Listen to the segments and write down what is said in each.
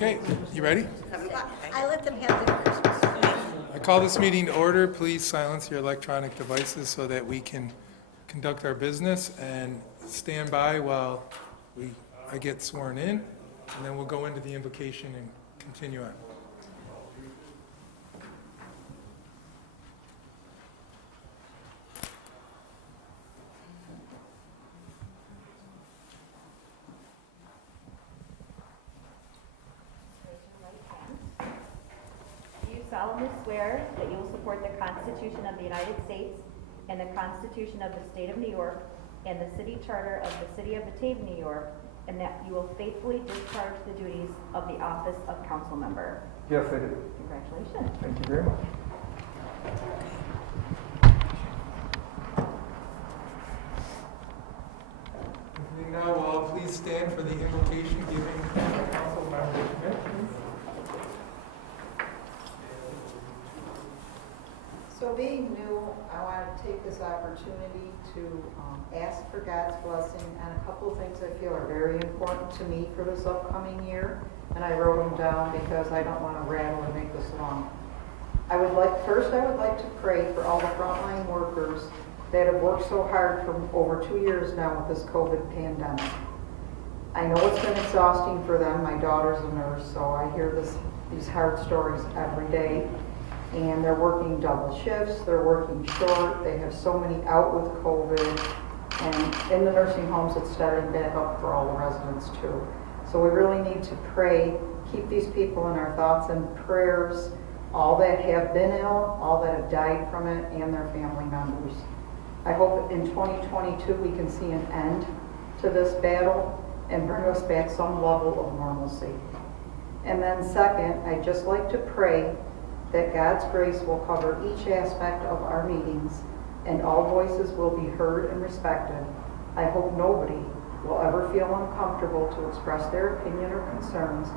Okay, you ready? I let them have their Christmas. I call this meeting to order. Please silence your electronic devices so that we can conduct our business, and stand by while I get sworn in, and then we'll go into the invocation and continue on. Do you solemnly swear that you will support the Constitution of the United States and the Constitution of the State of New York and the City Charter of the City of Batavia, New York, and that you will faithfully discharge the duties of the office of council member? Yes, I do. Congratulations. Thank you very much. Now, all please stand for the invocation giving council members commitments. So being new, I want to take this opportunity to ask for God's blessing on a couple of things I feel are very important to me for this upcoming year. And I wrote them down because I don't want to rattle or make this long. First I would like to pray for all the frontline workers that have worked so hard for over 2 years now with this COVID pandemic. I know it's been exhausting for them. My daughter's a nurse, so I hear these hard stories every day. And they're working double shifts, they're working short, they have so many out with COVID, and in the nursing homes it's starting back up for all the residents too. So we really need to pray, keep these people in our thoughts and prayers, all that have been ill, all that have died from it, and their family members. I hope in 2022 we can see an end to this battle and bring us back some level of normalcy. And then second, I'd just like to pray that God's grace will cover each aspect of our meetings and all voices will be heard and respected. I hope nobody will ever feel uncomfortable to express their opinion or concerns,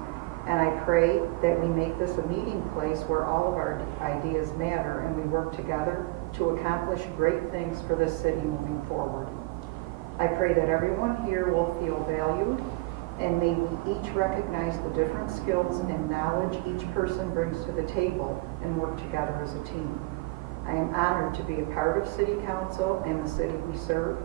and I pray that we make this a meeting place where all of our ideas matter and we work together to accomplish great things for this city moving forward. I pray that everyone here will feel valued, and may we each recognize the different skills and knowledge each person brings to the table and work together as a team. I am honored to be a part of City Council and the city we serve.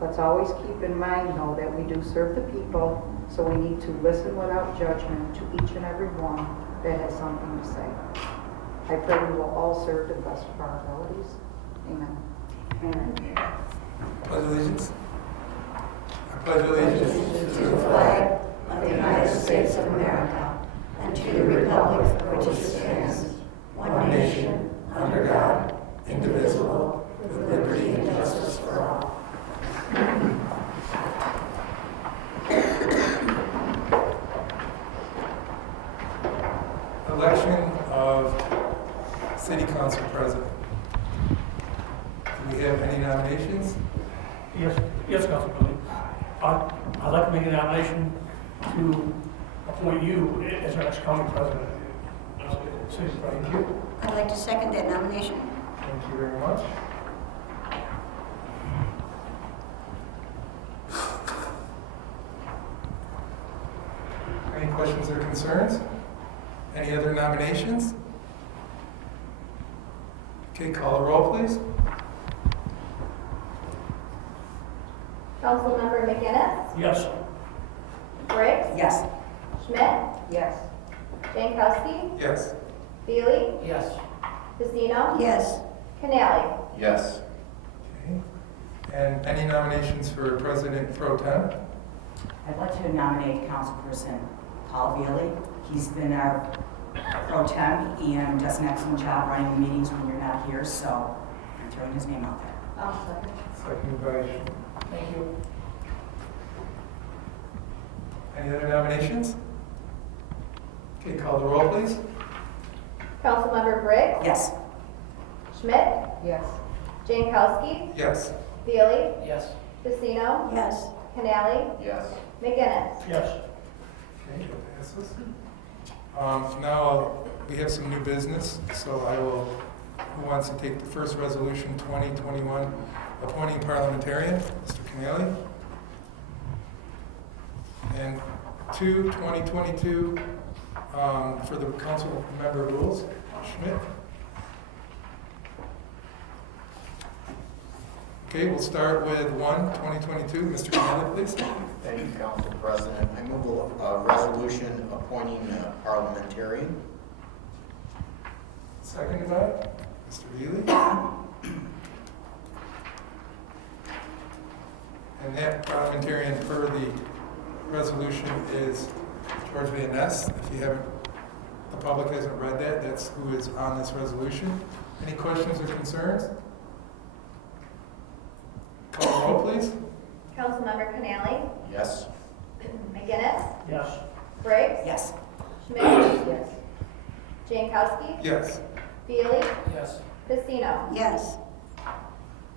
Let's always keep in mind, though, that we do serve the people, so we need to listen without judgment to each and every one that has something to say. I pray we will all serve to the best of our abilities. Amen. Amen. Pledge allegiance. I pledge allegiance to the flag of the United States of America and to the republic for which it stands, one nation, under God, indivisible, with liberty and justice for all. Election of City Council President. Do we have any nominations? Yes, Council President. I'd like to make a nomination to appoint you as our next council president. Thank you. I'd like to second that nomination. Thank you very much. Any questions or concerns? Any other nominations? Okay, call a roll, please. Councilmember McGinnis, Yes. Briggs, Yes. Schmidt, Yes. Jankowski, Yes. Feely, Yes. Casino, Yes. Canali. Yes. Okay. And any nominations for President Pro Tem? I'd like to nominate Councilperson Paul Veely. He's been our pro tem and does an excellent job running the meetings when you're not here, so I'm throwing his name out there. I'll second. Second by Thank you. any other nominations? Okay, call the roll, please. Councilmember Briggs, Yes. Schmidt, Yes. Jankowski, Yes. Feely, Yes. Casino, Yes. Canali, Yes. McGinnis. Yes. Okay, that passes. Now, we have some new business, so who wants to take the first resolution, 2021, appointing parliamentarian, Mr. Canali? And 2022 For the council member rules, Schmidt. Okay, we'll start with 1/2022. Mr. Kennedy, please. Thank you, Council President. I move a resolution appointing a parliamentarian. Seconded by Mr. Healy. And that parliamentarian per the resolution is George Van Ness. If you haven't, the public hasn't read that, that's who is on this resolution. Any questions or concerns? Call the roll, please. Councilmember Canali? Yes. McGinnis? Yes. Briggs? Yes. Schmidt? Yes. Jankowski? Yes. Feely? Yes. Casino? Yes.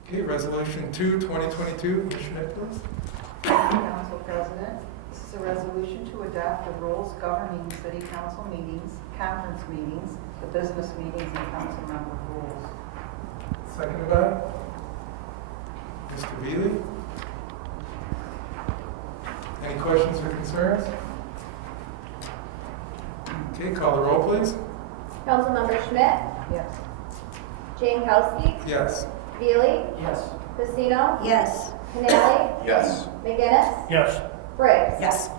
Okay, resolution 2/2022. Ms. Schmidt, please. Council President, this is a resolution to adopt the rules governing city council meetings, conference meetings, the business meetings, and council member rules. Seconded by Mr. Veely. Any questions or concerns? Okay, call the roll, please. Councilmember Schmidt? Yes. Jankowski? Yes. Feely? Yes. Casino? Yes. Canali? Yes. McGinnis? Yes. Briggs? Yes.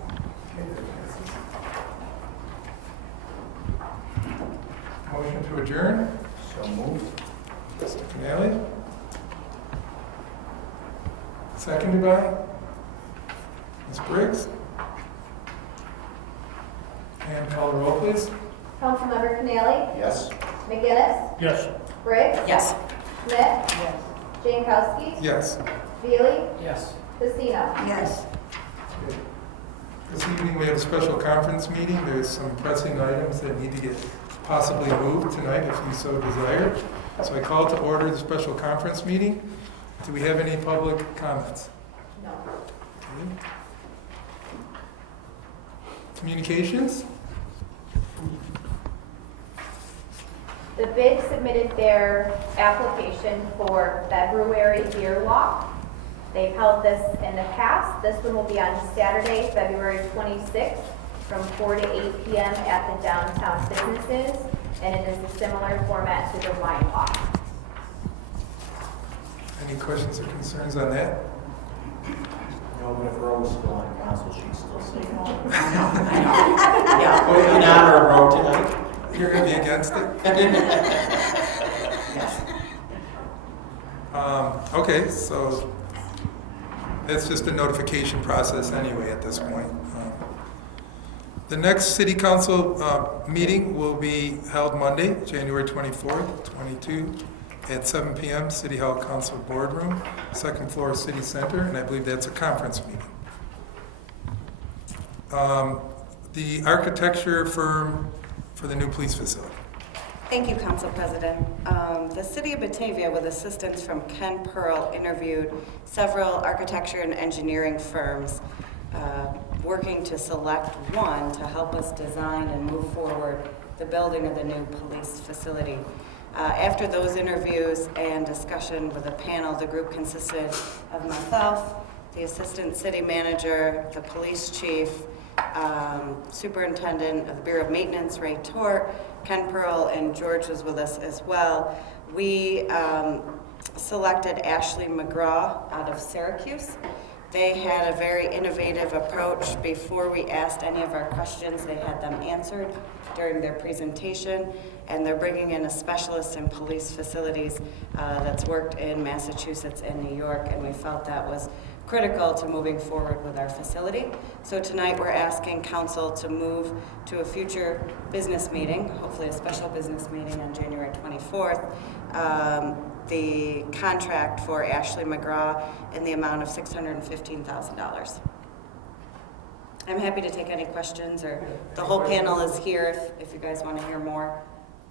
Motion to adjourn. So moved. Mr. Canali. Seconded by Ms. Briggs. And call the roll, please. Councilmember Canali? Yes. McGinnis? Yes. Briggs? Yes. Schmidt? Yes. Jankowski? Yes. Feely? Yes. Casino? Yes. This evening we have a special conference meeting. There's some pressing items that need to get possibly moved tonight if you so desire. So I call to order the special conference meeting. Do we have any public comments? No. Okay. Communications? The bid submitted their application for February beer walk. They've held this in the past. This one will be on Saturday, February 26th, from 4 to 8 p.m. at the downtown businesses, and it is a similar format to the wine walk. Any questions or concerns on that? No, but if Rose still on council, she'd still say no. Yeah. Would you not or Rose tonight? You're going to be against it? Yes. Okay, so that's just a notification process anyway at this point. The next city council meeting will be held Monday, January 24th, 22, at 7 p.m. City Hall Council Boardroom, second floor City Center, and I believe that's a conference meeting. The architecture firm for the new police facility. Thank you, Council President. The City of Batavia, with assistance from Ken Pearl, interviewed several architecture and engineering firms, working to select one to help us design and move forward the building of the new police facility. After those interviews and discussion with a panel, the group consisted of myself, the Assistant City Manager, the Police Chief, Superintendent of the Bureau of Maintenance, Ray Tort, Ken Pearl, and George was with us as well. We selected Ashley McGraw out of Syracuse. They had a very innovative approach. Before we asked any of our questions, they had them answered during their presentation, and they're bringing in a specialist in police facilities that's worked in Massachusetts and New York, and we felt that was critical to moving forward with our facility. So tonight we're asking council to move to a future business meeting, hopefully a special business meeting on January 24th, the contract for Ashley McGraw in the amount of $615,000. I'm happy to take any questions, or the whole panel is here if you guys want to hear more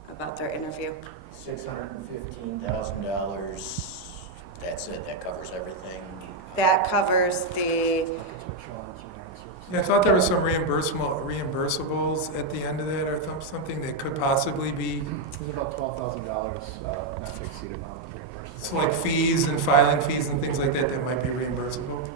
about their interview. $615,000, that's it, that covers everything. That covers the, Yeah, I thought there was some reimbursables at the end of that, or something that could possibly be, It's about $12,000, not to exceed amount of reimbursement. it's like fees and filing fees and things like that that might be reimbursable.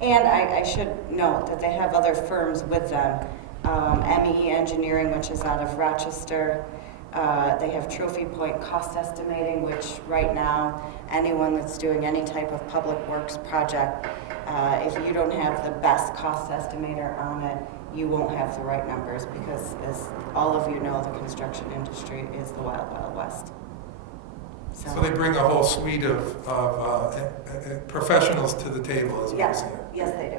And I should note that they have other firms with them. MEE Engineering, which is out of Rochester. They have Trophy Point Cost Estimating, which right now, anyone that's doing any type of public works project, if you don't have the best cost estimator on it, you won't have the right numbers, because as all of you know, the construction industry is the wild, wild west. So they bring a whole suite of professionals to the table, as we're saying. Yes, they do.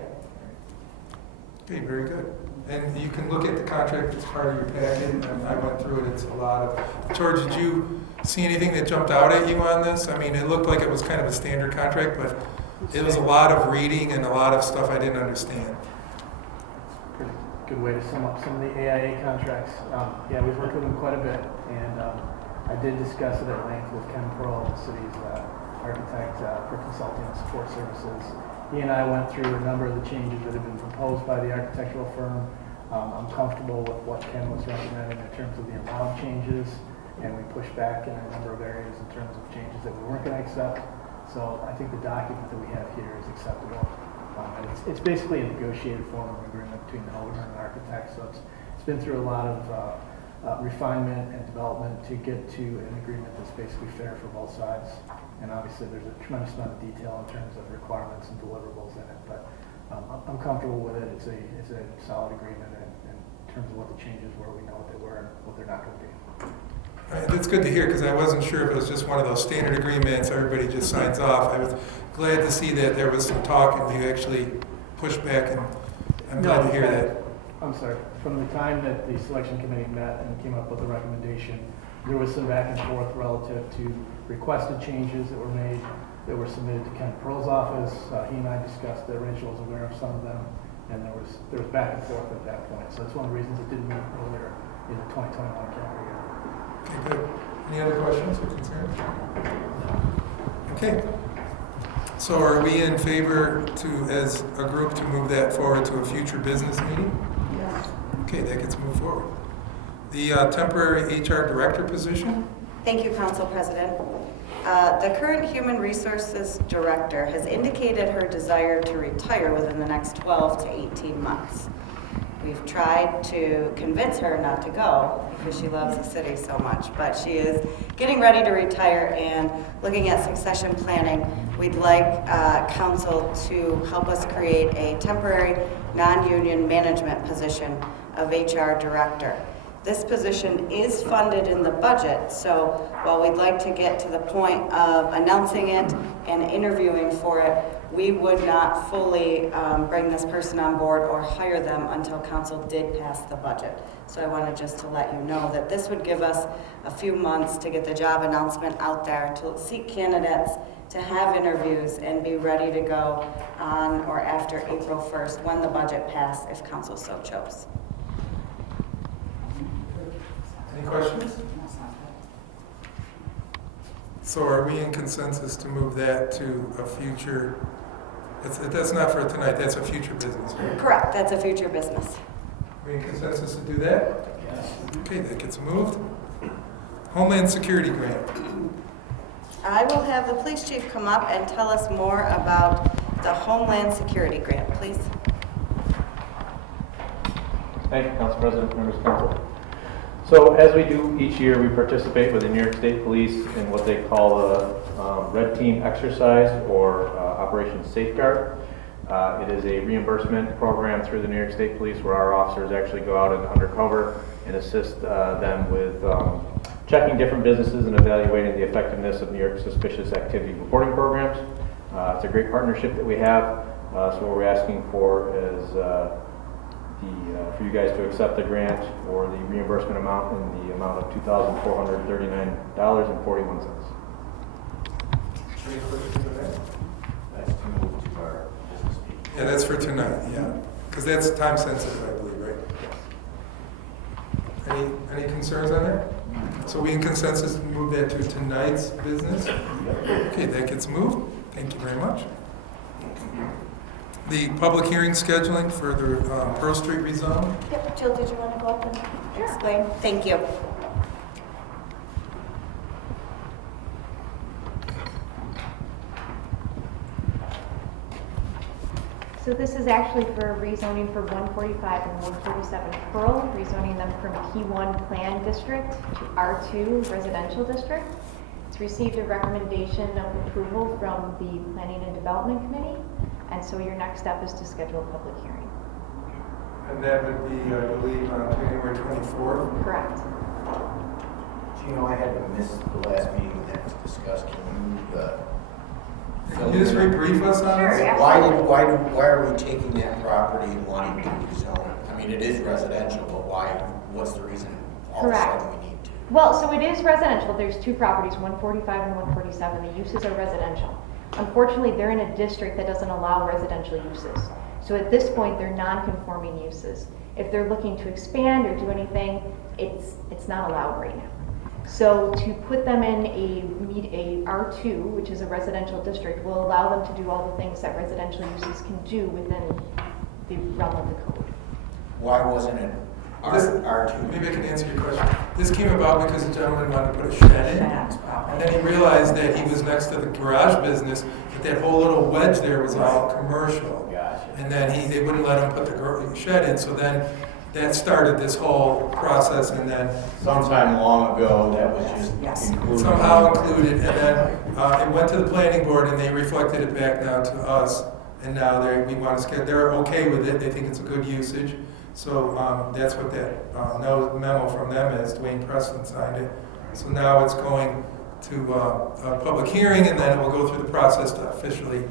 Okay, very good. And you can look at the contract as part of your packet, and I went through it, it's a lot of... George, did you see anything that jumped out at you on this? I mean, it looked like it was kind of a standard contract, but it was a lot of reading and a lot of stuff I didn't understand. Pretty good way to sum up some of the AIA contracts. Yeah, we've worked with them quite a bit, and I did discuss it at length with Ken Pearl, the city's architect for consulting and support services. He and I went through a number of the changes that have been proposed by the architectural firm. I'm comfortable with what Ken was recommending in terms of the amount of changes, and we pushed back in a number of areas in terms of changes that we weren't going to accept. So I think the document that we have here is acceptable. And it's basically a negotiated form of agreement between the owner and the architect. So it's been through a lot of refinement and development to get to an agreement that's basically fair for both sides. And obviously there's a tremendous amount of detail in terms of requirements and deliverables in it. But I'm comfortable with it. It's a solid agreement in terms of what the changes were. We know what they were and what they're not going to be. That's good to hear, because I wasn't sure if it was just one of those standard agreements everybody just signs off. I was glad to see that there was some talk and you actually pushed back, and I'm glad to hear that. I'm sorry. From the time that the selection committee met and came up with a recommendation, there was some back and forth relative to requested changes that were made, that were submitted to Ken Pearl's office. He and I discussed it. Rachel was aware of some of them, and there was back and forth at that point. So that's one of the reasons it didn't move earlier in the 2021 calendar year. Okay, good. Any other questions or concerns? Okay. So are we in favor to, as a group, to move that forward to a future business meeting? Yes. Okay, that gets moved forward. The temporary HR director position? Thank you, Council President. The current Human Resources Director has indicated her desire to retire within the next 12 to 18 months. We've tried to convince her not to go because she loves the city so much, but she is getting ready to retire and looking at succession planning. We'd like Council to help us create a temporary non-union management position of HR Director. This position is funded in the budget, so while we'd like to get to the point of announcing it and interviewing for it, we would not fully bring this person on board or hire them until council did pass the budget. So I wanted just to let you know that this would give us a few months to get the job announcement out there, to seek candidates, to have interviews, and be ready to go on or after April 1st when the budget passed, if council so chose. Any questions? So are we in consensus to move that to a future, that's not for tonight, that's a future business, right? Correct, that's a future business. Are we in consensus to do that? Yes. Okay, that gets moved. Homeland Security Grant. I will have the police chief come up and tell us more about the Homeland Security Grant, please. Thank you, Council President, members of council. So as we do each year, we participate with the New York State Police in what they call a Red Team exercise, or Operation Safeguard. It is a reimbursement program through the New York State Police where our officers actually go out and undercover and assist them with checking different businesses and evaluating the effectiveness of New York suspicious activity reporting programs. It's a great partnership that we have. So what we're asking for is for you guys to accept the grant for the reimbursement amount in the amount of $2,439.41. Any questions on that? That's to move to our business meeting. Yeah, that's for tonight, yeah. Because that's time sensitive, I believe, right? Any concerns on that? So we in consensus move that to tonight's business? Okay, that gets moved. Thank you very much. The public hearing scheduling for the Pearl Street rezone. Yep, Jill, did you want to go up and explain? Thank you. So this is actually for rezoning for 145 and 147 Pearl, rezoning them from P1 Plan District to R2 Residential District. It's received a recommendation of approval from the Planning and Development Committee, and so your next step is to schedule a public hearing. And that would be, I believe, on January 24th. Correct. Gino, I had to miss the last meeting that was discussed. Can you just rebrief us on Sure, this? yeah. Why are we taking that property and wanting to rezone it? I mean, it is residential, but why, what's the reason all of a Correct. sudden we need to? Well, so it is residential. There's two properties, 145 and 147. The uses are residential. Unfortunately, they're in a district that doesn't allow residential uses. So at this point, they're non-conforming uses. If they're looking to expand or do anything, it's not allowed right now. So to put them in a R2, which is a residential district, will allow them to do all the things that residential uses can do within the realm of the code. Why wasn't it R2? Maybe I can answer your question. This came about because the gentleman wanted to put a shed in. And then he realized that he was next to the garage business, but that whole little wedge there was all commercial. And then they wouldn't let him put the shed in, so then that started this whole process, and then Sometime long ago, that was just included. somehow included, and then it went to the planning board, and they reflected it back now to us, and now we want to schedule, they're okay with it, they think it's a good usage, so that's what that memo from them is. Dwayne Preston signed it, so now it's going to a public hearing, and then it will go through the process to officially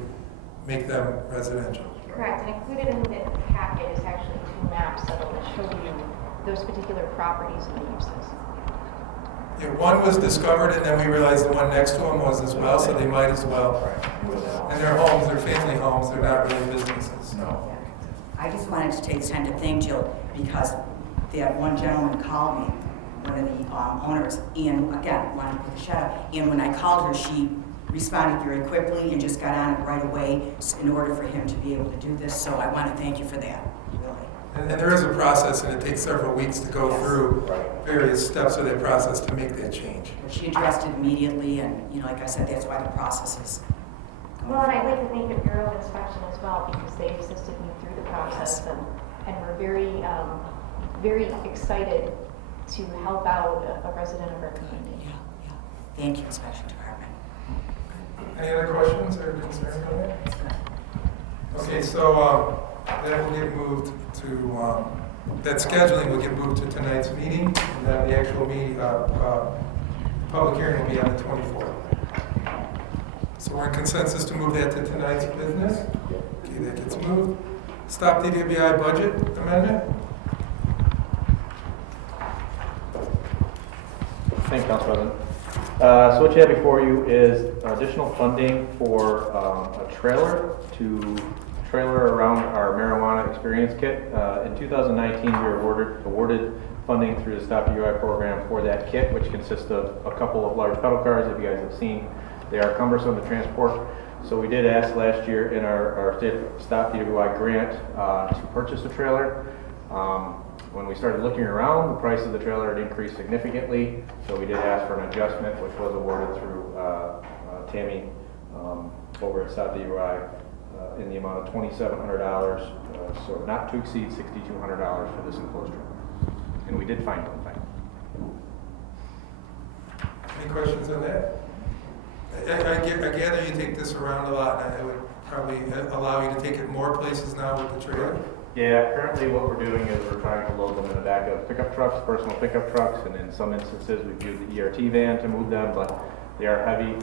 make them residential. Correct, and included in the packet is actually two maps that will show you those particular properties and the uses. Yeah, one was discovered, and then we realized the one next to them was as well, so they might as well. And they're homes, they're family homes, they're not really businesses. No. I just wanted to take this time to thank Jill because that one gentleman called me, one of the owners, and again, wanted to put the shed up. And when I called her, she responded very quickly and just got on it right away in order for him to be able to do this. So I want to thank you for that, really. And there is a process, and it takes several weeks to go through various steps of that process to make that change. She addressed it immediately, and like I said, that's why the process is. Well, and I'd like to thank the Bureau of Inspection as well, because they assisted me through the process, and were very, very excited to help out a resident of our community. Yeah. Thank you, Inspection Department. Any other questions or concerns on that? Okay, so that will get moved to, that scheduling will get moved to tonight's meeting, and then the actual meeting, public hearing will be on the 24th. So we're in consensus to move that to tonight's business. Okay, that gets moved. Stop DWI budget amendment. Thank you, Council President. So what you have before you is additional funding for a trailer to trailer around our marijuana experience kit. In 2019, we were awarded funding through the Stop DUI program for that kit, which consists of a couple of large pedal cars, if you guys have seen. They are cumbersome to transport. So we did ask last year in our state Stop DUI grant to purchase a trailer. When we started looking around, the price of the trailer had increased significantly, so we did ask for an adjustment, which was awarded through Tammy over at Stop DUI in the amount of $2,700, so not to exceed $6,200 for this enclosed trailer. And we did find one thing. Any questions on that? I gather you take this around a lot, and it would probably allow you to take it more places now with the trailer? Yeah, currently what we're doing is we're trying to load them in the back of pickup trucks, personal pickup trucks, and in some instances we've used the ERT van to move them, but they are heavy.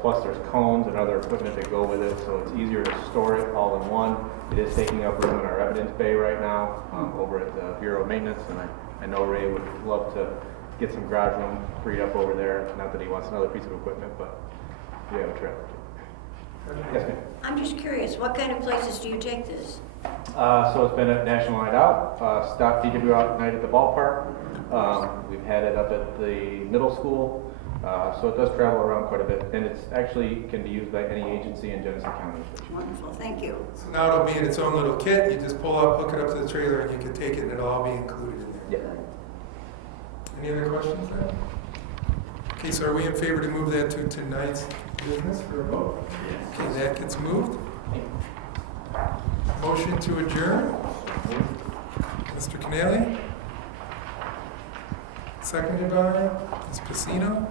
Plus there's cones and other equipment that go with it, so it's easier to store it all in one. It is taking up room in our evidence bay right now over at the Bureau of Maintenance, and I know Ray would love to get some garage room freed up over there. Not that he wants another piece of equipment, but we have a trailer too. Yes, ma'am. I'm just curious, what kind of places do you take this? So it's been a National Night Out, Stop DWI night at the ballpark. We've had it up at the middle school, so it does travel around quite a bit, and it's actually can be used by any agency in Genesee County. Wonderful, thank you. So now it'll be in its own little kit. You just pull up, hook it up to the trailer, and you can take it, and it'll all be included in there. Yeah. Any other questions then? Okay, so are we in favor to move that to tonight's business for a vote? Okay, that gets moved. Motion to adjourn. Mr. Canali. Seconded by Ms. Pacino.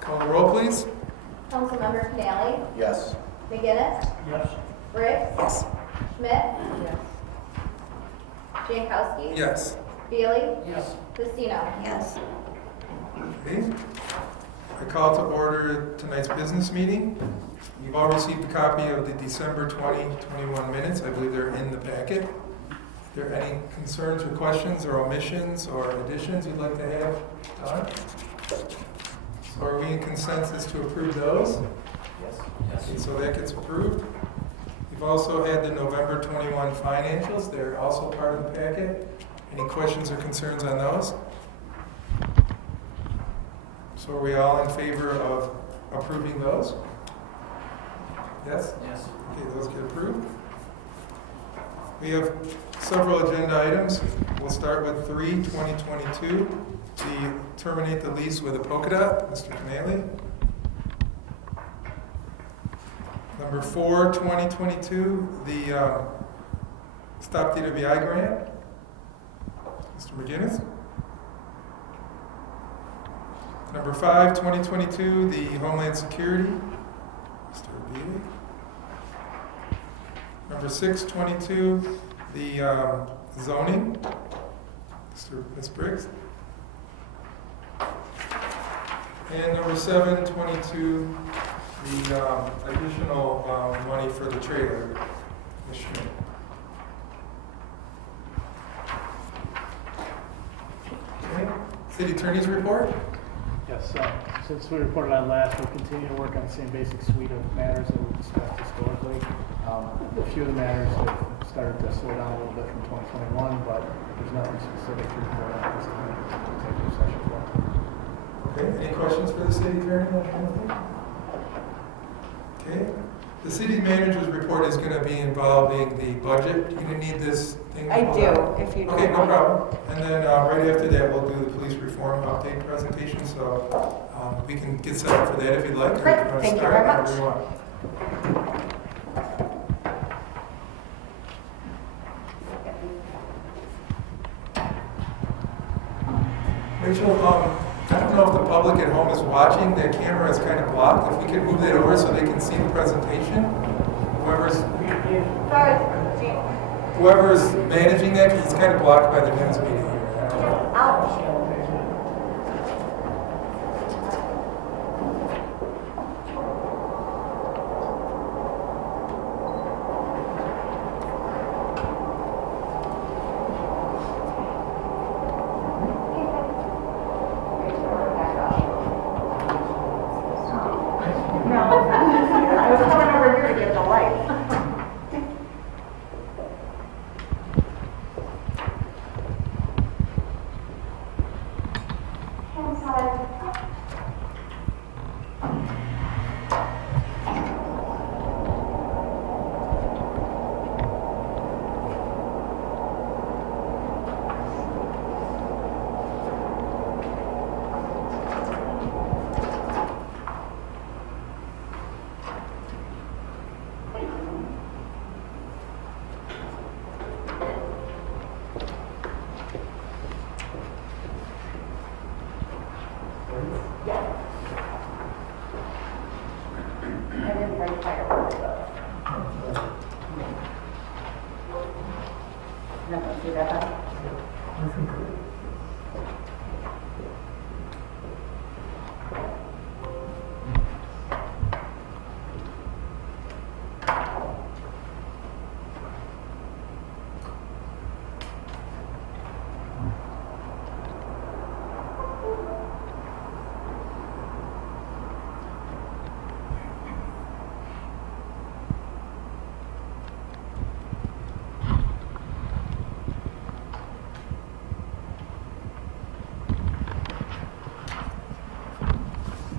Call the roll, please. Councilmember Canali, Yes. McGinnis, Yes. Briggs, Yes. Schmidt, Yes. Jankowski, Yes. Bailey, Yes. Pacino. Yes. Okay. I call to order tonight's business meeting. You've all received a copy of the December 2021 minutes. I believe they're in the packet. Are there any concerns or questions or omissions or additions you'd like to have done? So are we in consensus to approve those? Yes. Okay, so that gets approved. We've also had the November 21 financials. They're also part of the packet. Any questions or concerns on those? So are we all in favor of approving those? Yes? Yes. Okay, those get approved. We have several agenda items. We'll start with 3/2022, to terminate the lease with Polka Dot, Mr. Canali. Number 4/2022, the Stop DWI grant, Mr. McGinnis. Number 5/2022, the Homeland Security, Mr. Bailey. Number 6/22, the zoning, Ms. Briggs. And number 7/22, the additional money for the trailer, Ms. Schmidt. Okay. City Attorney's report? Yes, since we reported on last, we'll continue to work on the same basic suite of matters that we discussed historically. A few of the matters have started to slow down a little bit from 2021, but there's nothing specific to report on this executive session for. Okay, any questions for the city attorney on anything? Okay, the city manager's report is going to be involving the budget. You're going to need this thing. I do, if you don't Okay, no mind. problem. And then right after that, we'll do the police reform update presentation, so we can get set up for that if you'd like. or Great, if you wanna thank you start, very whatever much. you want. Rachel, I don't know if the public at home is watching. The camera is kind of blocked. If we could move that over so they can see the presentation. Whoever's managing that, he's kind of blocked by the news media here. I was coming over here to get the light. I didn't bring fireworks though. Not gonna see that, huh?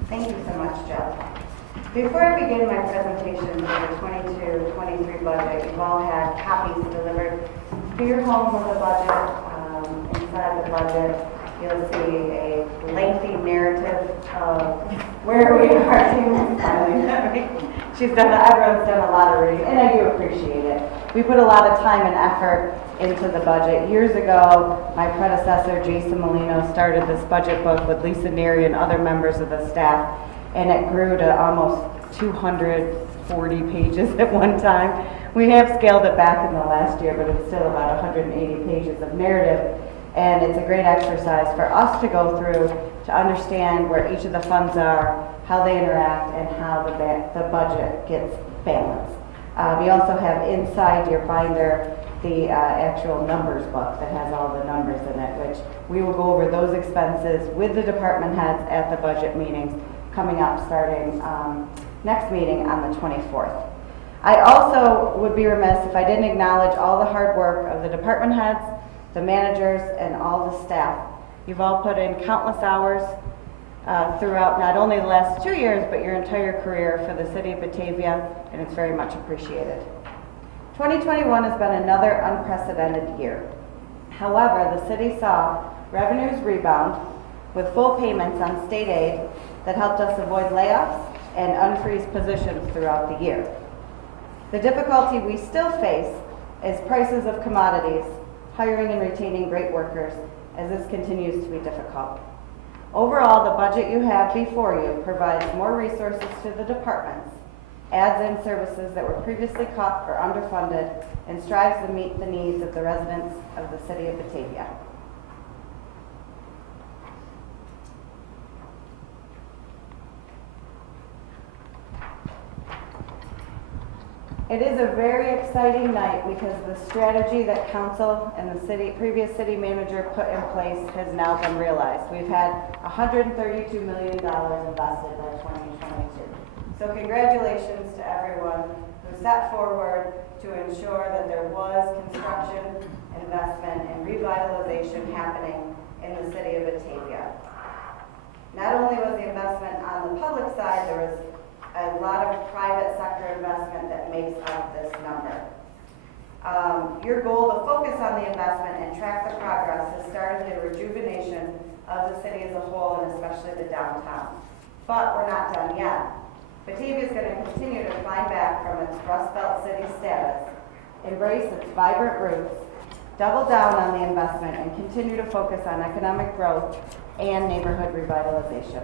Thank you so much, Jeff. Before I begin my presentation for the 22-23 budget, you've all had copies delivered to your home of the budget. Inside the budget, you'll see a lengthy narrative of where we are. Everyone's done a lot of reading, and I do appreciate it. We put a lot of time and effort into the budget. Years ago, my predecessor, Jason Molino, started this budget book with Lisa Neary and other members of the staff, and it grew to almost 240 pages at one time. We have scaled it back in the last year, but it's still about 180 pages of narrative, and it's a great exercise for us to go through to understand where each of the funds are, how they interact, and how the budget gets balanced. We also have inside your binder the actual numbers book that has all the numbers in it, which we will go over those expenses with the department heads at the budget meetings coming up starting next meeting on the 24th. I also would be remiss if I didn't acknowledge all the hard work of the department heads, the managers, and all the staff. You've all put in countless hours throughout not only the last 2 years, but your entire career for the city of Batavia, and it's very much appreciated. 2021 has been another unprecedented year. However, the city saw revenues rebound with full payments on state aid that helped us avoid layoffs and unfreeze positions throughout the year. The difficulty we still face is prices of commodities, hiring and retaining great workers, as this continues to be difficult. Overall, the budget you have before you provides more resources to the departments, adds in services that were previously cut or underfunded, and strives to meet the needs of the residents of the city of Batavia. It is a very exciting night because the strategy that council and the previous city manager put in place has now been realized. We've had $132 million invested by 2022. So congratulations to everyone who stepped forward to ensure that there was construction, investment, and revitalization happening in the city of Batavia. Not only was the investment on the public side, there was a lot of private sector investment that makes up this number. Your goal to focus on the investment and track the progress has started the rejuvenation of the city as a whole, and especially the downtown. But we're not done yet. Batavia is going to continue to climb back from its Rust Belt city status, embrace its vibrant roots, double down on the investment, and continue to focus on economic growth and neighborhood revitalization.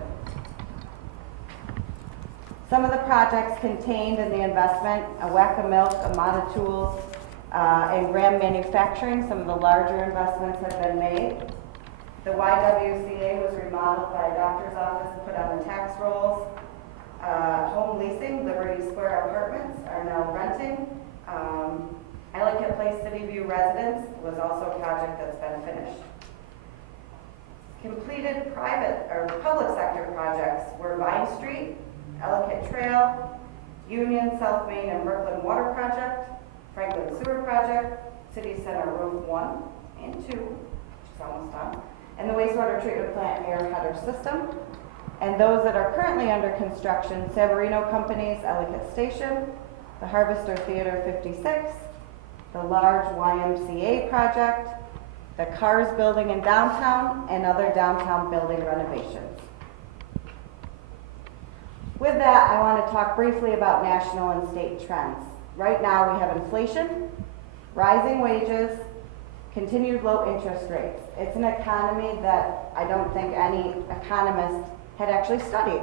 Some of the projects contained in the investment, Awaka Milk, Amana Tools, and Graham Manufacturing, some of the larger investments have been made. The YWCA was remodeled by a doctor's office, put on the tax rolls. Home leasing, Liberty Square Apartments are now renting. Ellicott Place City View Residence was also a project that's been finished. Completed private or public sector projects were Vine Street, Ellicott Trail, Union, South Main, and Brooklyn Water Project, Franklin Sewer Project, City Center Roof 1 and 2, which is almost done, and the Wastewater Treatment Plant Air Header System. And those that are currently under construction, Savarino Companies, Ellicott Station, the Harvester Theater 56, the large YMCA project, the Cars building in downtown, and other downtown building renovations. With that, I want to talk briefly about national and state trends. Right now, we have inflation, rising wages, continued low interest rates. It's an economy that I don't think any economist had actually studied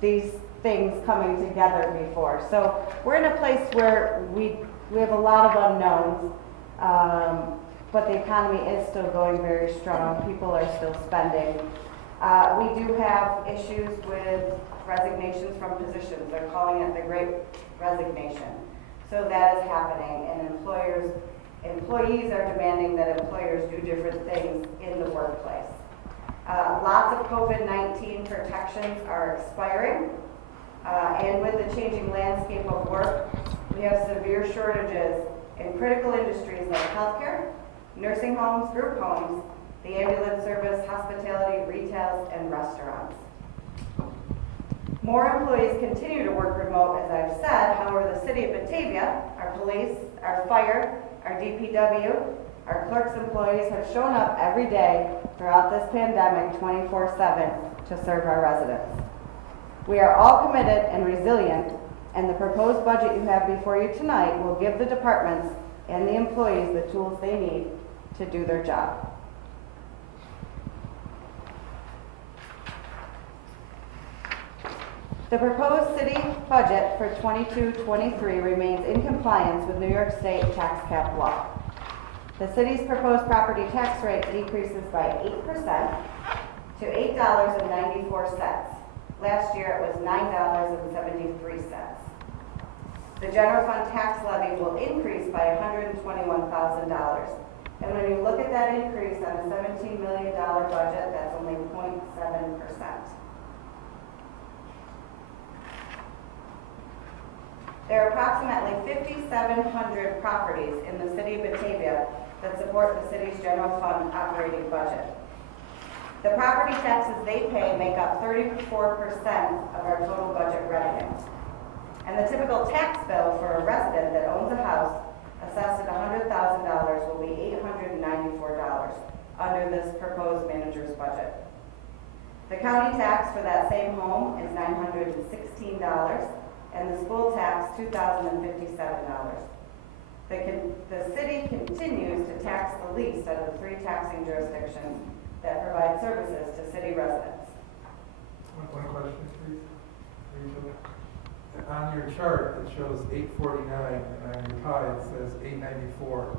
these things coming together before. So we're in a place where we have a lot of unknowns, but the economy is still going very strong. People are still spending. We do have issues with resignations from positions. They're calling it the Great Resignation. So that is happening, and employees are demanding that employers do different things in the workplace. Lots of COVID-19 protections are expiring, and with the changing landscape of work, we have severe shortages in critical industries like healthcare, nursing homes, group homes, the ambulance service, hospitality, retail, and restaurants. More employees continue to work remote, as I've said. However, the city of Batavia, our police, our fire, our DPW, our clerks employees have shown up every day throughout this pandemic 24/7 to serve our residents. We are all committed and resilient and the proposed budget you have before you tonight will give the departments and the employees the tools they need to do their job. The proposed city budget for 22-23 remains in compliance with New York State tax cap law. The city's proposed property tax rate decreases by 8% to $8.94. Last year it was $9.73. The general fund tax levy will increase by $121,000. And when you look at that increase on a $17 million budget, that's only 0.7%. There are approximately 5,700 properties in the city of Batavia that support the city's general fund operating budget. The property taxes they pay make up 34% of our total budget revenue. And the typical tax bill for a resident that owns a house assessed at $100,000 will be $894 under this proposed manager's budget. The county tax for that same home is $916, and the school tax $2,057. The city continues to tax the least out of the 3 taxing jurisdictions that provide services to city residents. One question, please. On your chart, it shows 849, and on your pie, it says 894.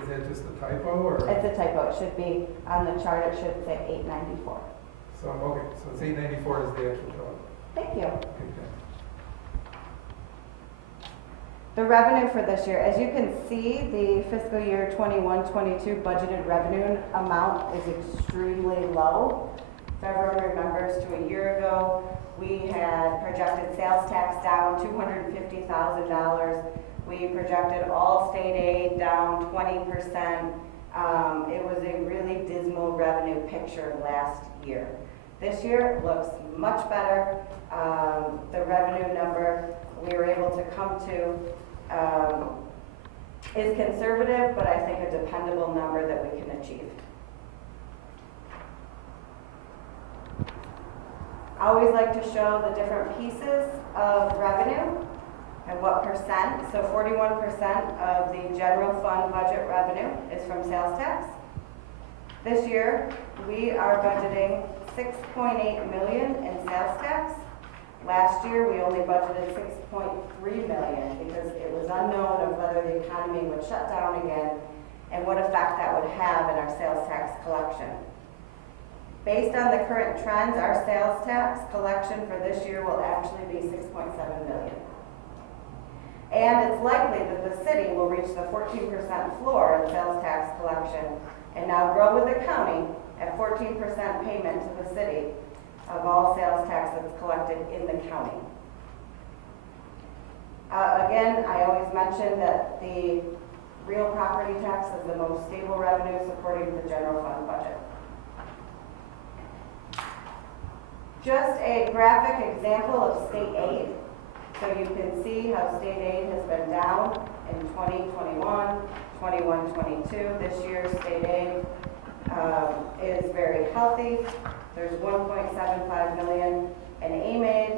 Is that just a typo, or? It's a typo. It should be, on the chart, it should say 894. So, okay, so it's 894 is the actual total. Thank you. Okay, thanks. The revenue for this year, as you can see, the fiscal year 21-22 budgeted revenue amount is extremely low. If everyone remembers, to a year ago, we had projected sales tax down $250,000. We projected all state aid down 20%. It was a really dismal revenue picture last year. This year it looks much better. The revenue number we were able to come to is conservative, but I think a dependable number that we can achieve. I always like to show the different pieces of revenue and what percent. So 41% of the general fund budget revenue is from sales tax. This year, we are budgeting $6.8 million in sales tax. Last year, we only budgeted $6.3 million because it was unknown of whether the economy would shut down again and what effect that would have in our sales tax collection. Based on the current trends, our sales tax collection for this year will actually be $6.7 million. And it's likely that the city will reach the 14% floor in sales tax collection and now grow with the county at 14% payment to the city of all sales tax that's collected in the county. Again, I always mention that the real property tax is the most stable revenue supporting the general fund budget. Just a graphic example of state aid. So you can see how state aid has been down in 2021, 21-22. This year's state aid is very healthy. There's $1.75 million in AIM aid,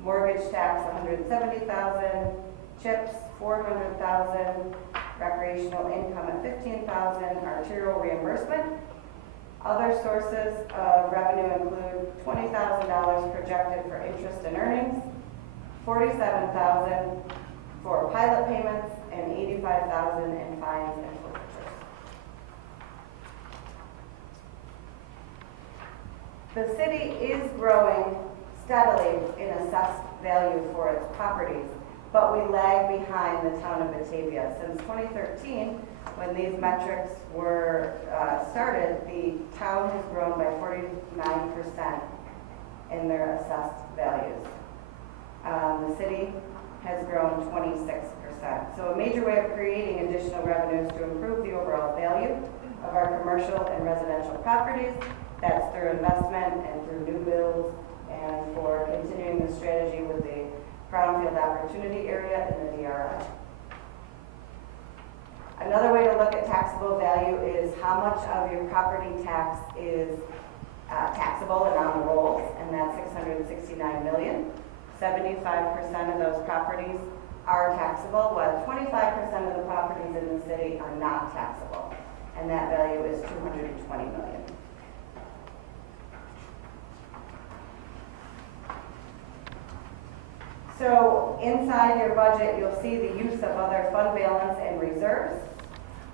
mortgage tax $170,000, CHIPS $400,000, recreational income at $15,000, arterial reimbursement. Other sources of revenue include $20,000 projected for interest and earnings, $47,000 for pilot payments, and $85,000 in fines and forfeitures. The city is growing steadily in assessed value for its properties, but we lag behind the town of Batavia. Since 2013, when these metrics were started, the town has grown by 49% in their assessed values. The city has grown 26%. So a major way of creating additional revenues to improve the overall value of our commercial and residential properties. That's through investment and through new builds and for continuing the strategy with the Brownfield Opportunity Area in the DRI. Another way to look at taxable value is how much of your property tax is taxable and on the rolls, and that's $669 million. 75% of those properties are taxable, while 25% of the properties in the city are not taxable. And that value is $220 million. So inside your budget, you'll see the use of other fund balance and reserves.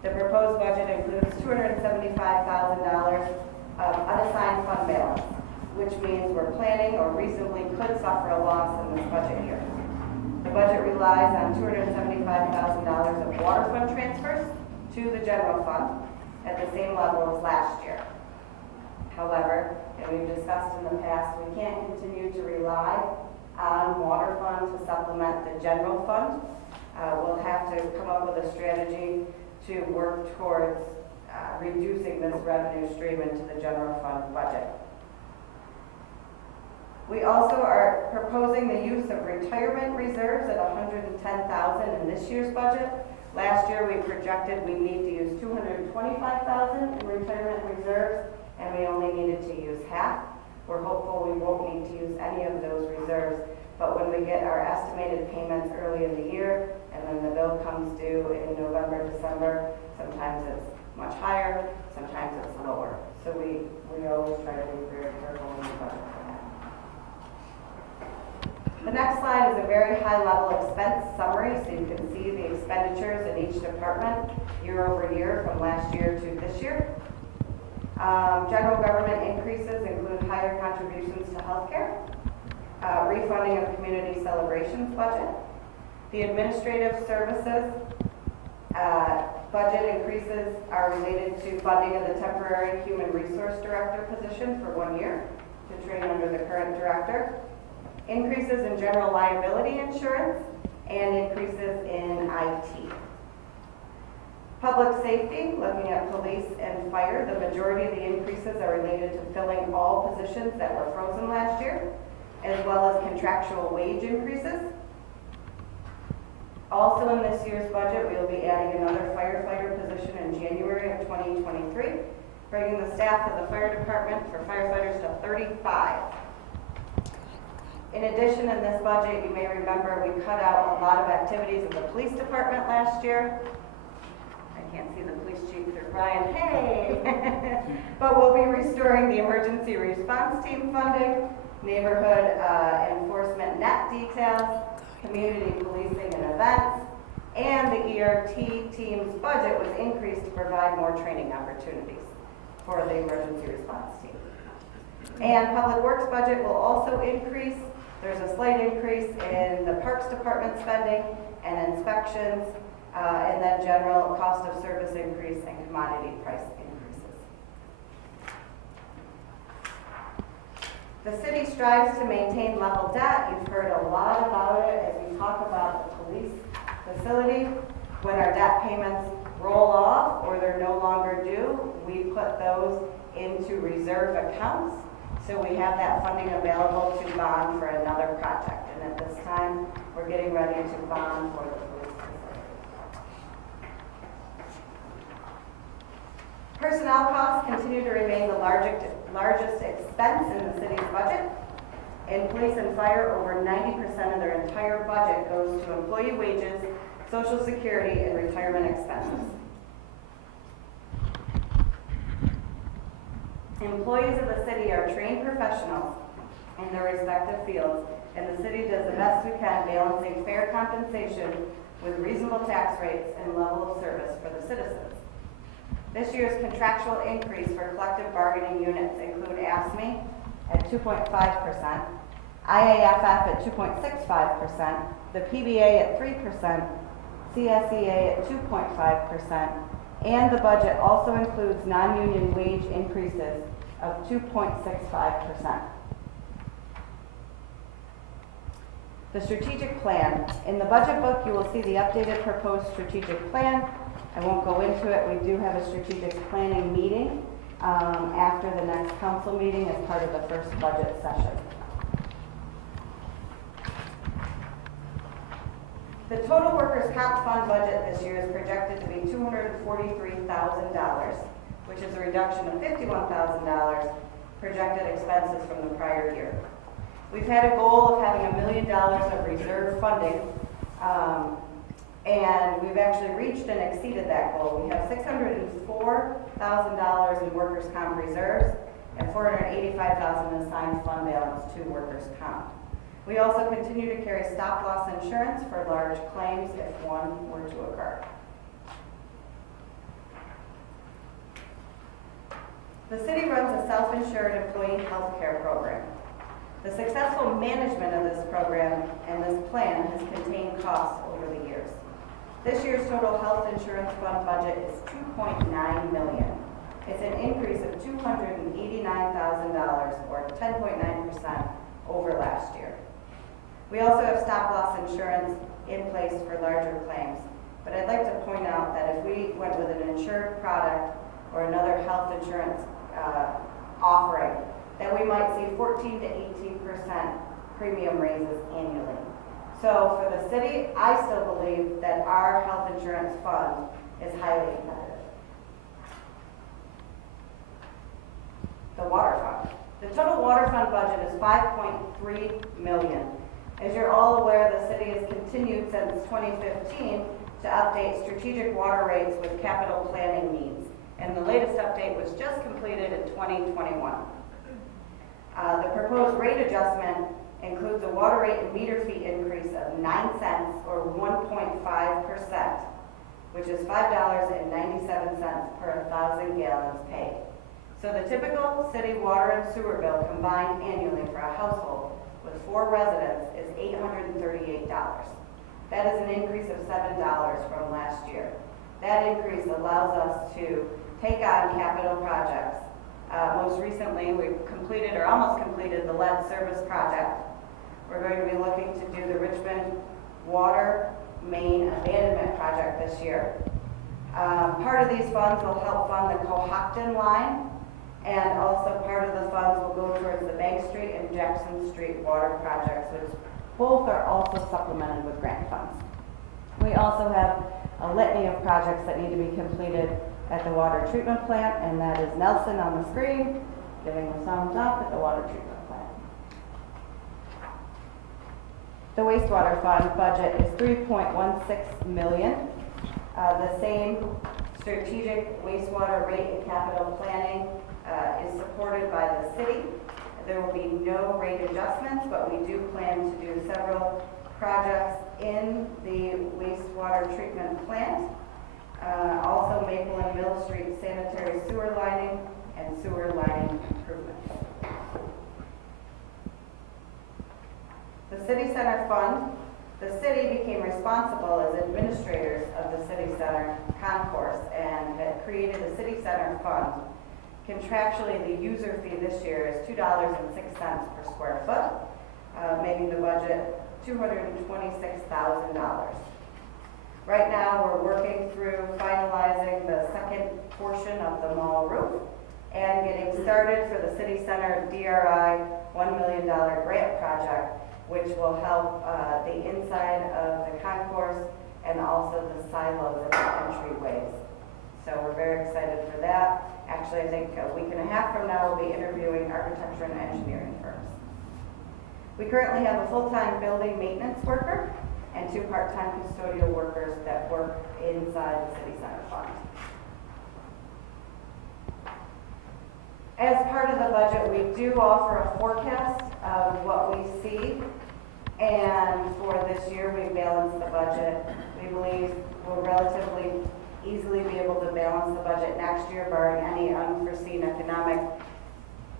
The proposed budget includes $275,000 of unassigned fund balance, which means we're planning or reasonably could suffer a loss in this budget year. The budget relies on $275,000 of water fund transfers to the general fund at the same level as last year. However, and we've discussed in the past, we can't continue to rely on water fund to supplement the general fund. We'll have to come up with a strategy to work towards reducing this revenue stream into the general fund budget. We also are proposing the use of retirement reserves at $110,000 in this year's budget. Last year we projected we need to use $225,000 in retirement reserves, and we only needed to use half. We're hopeful we won't need to use any of those reserves, but when we get our estimated payments early in the year, and then the bill comes due in November, December, sometimes it's much higher, sometimes it's lower. So we always try to be very careful when we budget for that. The next slide is a very high-level expense summary, so you can see the expenditures in each department year over year from last year to this year. General government increases include higher contributions to healthcare, refunding of community celebrations budget. The administrative services budget increases are related to funding of the temporary human resource director position for 1 year to train under the current director. Increases in general liability insurance and increases in IT. Public safety, looking at police and fire, the majority of the increases are related to filling all positions that were frozen last year, as well as contractual wage increases. Also in this year's budget, we will be adding another firefighter position in January of 2023, bringing the staff of the fire department for firefighters to 35. In addition, in this budget, you may remember we cut out a lot of activities in the police department last year. I can't see the police chief through Brian, hey! But we'll be restoring the emergency response team funding, neighborhood enforcement net details, community policing and events, and the ERT team's budget was increased to provide more training opportunities for the emergency response team. And public works budget will also increase. There's a slight increase in the Parks Department spending and inspections, and then general cost of service increase and commodity price increases. The city strives to maintain level debt. You've heard a lot about it as we talk about the police facility. When our debt payments roll off or they're no longer due, we put those into reserve accounts. So we have that funding available to bond for another project. And at this time, we're getting ready to bond for the police facility. Personnel costs continue to remain the largest expense in the city's budget. In police and fire, over 90% of their entire budget goes to employee wages, Social Security, and retirement expenses. Employees of the city are trained professionals in their respective fields, and the city does the best we can balancing fair compensation with reasonable tax rates and level of service for the citizens. This year's contractual increase for collective bargaining units include AFSCME at 2.5%, IAFF at 2.65%, the PBA at 3%, CSEA at 2.5%, and the budget also includes non-union wage increases of 2.65%. The strategic plan. In the budget book, you will see the updated proposed strategic plan. I won't go into it. We do have a strategic planning meeting after the next council meeting as part of the first budget session. The total workers' comp fund budget this year is projected to be $243,000, which is a reduction of $51,000 projected expenses from the prior year. We've had a goal of having $1 million of reserve funding, and we've actually reached and exceeded that goal. We have $604,000 in workers' comp reserves and $485,000 in assigned fund balance to workers' comp. We also continue to carry stop-loss insurance for large claims if one were to occur. The city runs a self-insured employee health care program. The successful management of this program and this plan has contained costs over the years. This year's total health insurance fund budget is $2.9 million. It's an increase of $289,000 or 10.9% over last year. We also have stop-loss insurance in place for larger claims, but I'd like to point out that if we went with an insured product or another health insurance offering, that we might see 14 to 18% premium raises annually. So for the city, I still believe that our health insurance fund is highly competitive. The water fund. The total water fund budget is $5.3 million. As you're all aware, the city has continued since 2015 to update strategic water rates with capital planning needs. And the latest update was just completed in 2021. The proposed rate adjustment includes a water rate and meter fee increase of 9 cents or 1.5%, which is $5.97 per 1,000 gallons paid. So the typical city water and sewer bill combined annually for a household with 4 residents is $838. That is an increase of $7 from last year. That increase allows us to take on capital projects. Most recently, we've completed or almost completed the lead service project. We're going to be looking to do the Richmond water main abandonment project this year. Part of these funds will help fund the Cohocton line, and also part of the funds will go towards the Bank Street and Jackson Street water projects, which both are also supplemented with grant funds. We also have a litany of projects that need to be completed at the water treatment plant, and that is Nelson on the screen, giving a thumbs up at the water treatment plant. The wastewater fund budget is $3.16 million. The same strategic wastewater rate and capital planning is supported by the city. There will be no rate adjustments, but we do plan to do several projects in the wastewater treatment plant. Also Maple and Mill Street sanitary sewer lining and sewer lining improvements. The City Center Fund. The city became responsible as administrators of the City Center concourse and had created a City Center Fund. Contractually, the user fee this year is $2.06 per square foot, making the budget $226,000. Right now, we're working through finalizing the second portion of the mall roof and getting started for the City Center DRI $1 million grant project, which will help the inside of the concourse and also the silos at the entryways. So we're very excited for that. Actually, I think a week and a half from now, we'll be interviewing architecture and engineering firms. We currently have a full-time building maintenance worker and 2 part-time custodial workers that work inside the City Center Fund. As part of the budget, we do offer a forecast of what we see, and for this year, we balanced the budget. We believe we'll relatively easily be able to balance the budget next year, barring any unforeseen economic